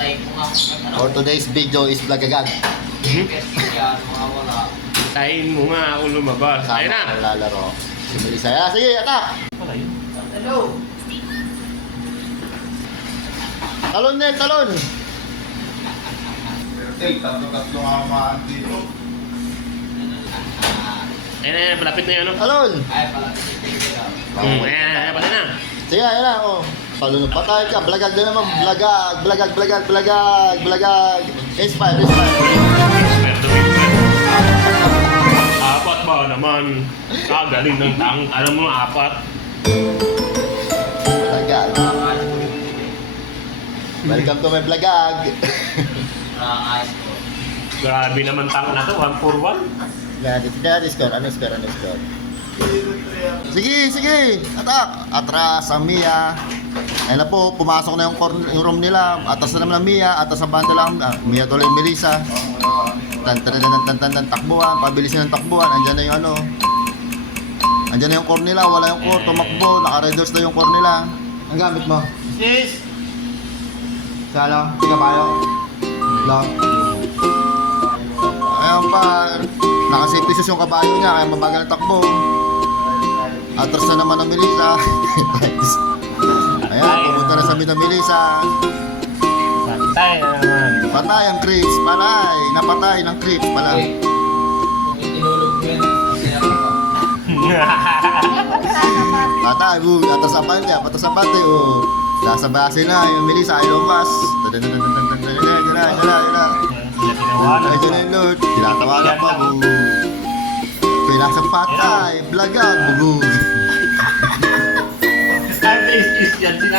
For today's video is Blagagag. Tayin mo nga ako lumabas. Kasama Ayun na. ang lalaro. Si Melissa. Ah, sige, atak! Wala yun. Hello. Talon, Nel, talon! Tatlo nga umaan dito. Ayun na, palapit na yun. Ano? Talon! Ayan, pati na. Sige, ayun na, oh. Talon, patay ka. Blagag na naman. Blagag. Inspire. Experto. Apat ba naman? Kagaling ng tang. Alam mo, apat. Blagag. Welcome to my Blagag. Grabe naman tang na to. 1 for 1. Ano score? Sige. Atak. Atras ang Mia. Ayun na po, pumasok na yung room nila. Atas na naman ang Mia. Atas ang banda lang. Mia tuloy yung Melissa. Tan, takbuhan. Pabilis na ng takbuhan. Andyan na yung ano. Andyan na yung core nila. Wala yung core. Tumakbo. Naka-reverse na yung core nila. Ang gamit mo? Sis. Sala. Tiga payo. Lang. Ayan pa. Naka-safety shoes yung kabayo niya. Kaya mabagal ang takbo. Atras na naman ang Melissa. Ayan, pumunta na sa amin ng Melissa. Patay na naman. Patay ang creeps. Napatay ng creeps pala. Tinulog mo yan. Patay, boom. Atras sa pante. Patas sa pante. Oh. Nasa base na yung Melissa. Ayaw mas. Ayan na yung Lord. Tinatawanan pa. Boom. Pinasang patay. Blagag. Boom. Artist is yan sila.